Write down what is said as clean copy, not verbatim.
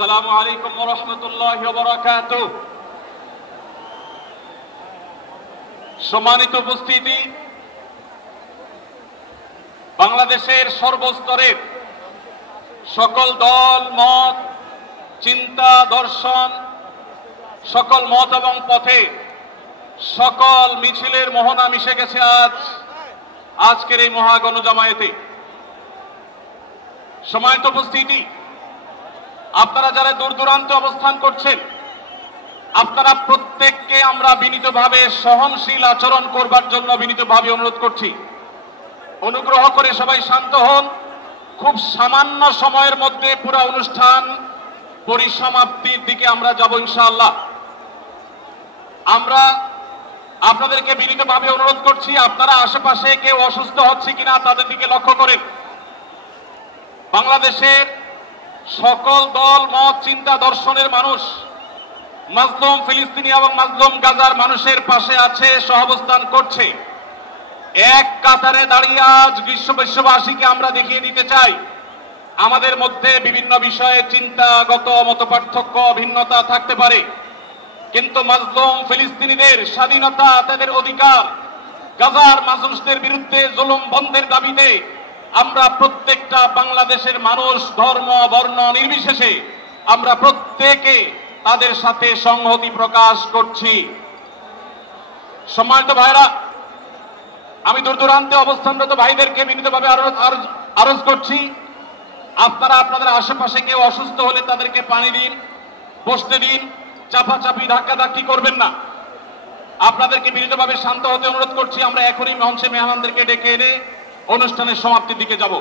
আসসালামু আলাইকুম ওয়া রাহমাতুল্লাহি ওয়া বারাকাতুহু। সম্মানিত উপস্থিতি, বাংলাদেশের সর্বস্তরের সকল দল মত, চিন্তা দর্শন, সকল মত এবং পথে সকল মিছিলের মোহনা মিশে গেছে আজকের এই মহাগণজামায়াতে। সম্মানিত উপস্থিতি, আপনারা যারা দূর দূরান্তে অবস্থান করছেন, আপনারা প্রত্যেককে আমরা বিনীতভাবে সহনশীল আচরণ করবার জন্য বিনীতভাবে অনুরোধ করছি। অনুগ্রহ করে সবাই শান্ত হন। খুব সামান্য সময়ের মধ্যে পুরো অনুষ্ঠান পরিসমাপ্তির দিকে আমরা যাব ইনশাআল্লাহ। আমরা আপনাদেরকে বিনীতভাবে অনুরোধ করছি, আপনারা আশেপাশে কেউ অসুস্থ হচ্ছে কিনা তাদের দিকে লক্ষ্য করেন। বাংলাদেশের সকল দল মত চিন্তা দর্শনের মানুষ মাজলুম ফিলিস্তিনি এবং মাজলুম গাজার মানুষের পাশে আছে, সহাবস্থান করছে। এক কাতারে দাঁড়িয়ে আজ বিশ্ববাসীকে আমরা দেখিয়ে দিতে চাই, আমাদের মধ্যে বিভিন্ন বিষয়ে চিন্তাগত মতপার্থক্য ভিন্নতা থাকতে পারে, কিন্তু মাজলুম ফিলিস্তিনিদের স্বাধীনতা, তাদের অধিকার, গাজার মানুষদের বিরুদ্ধে জুলুম বন্ধের দাবিতে আমরা প্রত্যেকটা বাংলাদেশের মানুষ ধর্ম বর্ণ নির্বিশেষে আমরা প্রত্যেকে তাদের সাথে সংহতি প্রকাশ করছি। সম্মানিত ভাইরা, আমি দূর দূরান্তে অবস্থানরত ভাইদেরকে বিনীতভাবে আরজ করছি, আপনারা আপনাদের আশেপাশে কেউ অসুস্থ হলে তাদেরকে পানি দিন, বসতে দিন, চাপাচাপি ধাক্কাধাক্কি করবেন না। আপনাদেরকে বিনীতভাবে শান্ত হতে অনুরোধ করছি। আমরা এখনই মঞ্চে মেহমানদেরকে ডেকে এনে অনুষ্ঠানের সমাপ্তির দিকে যাব।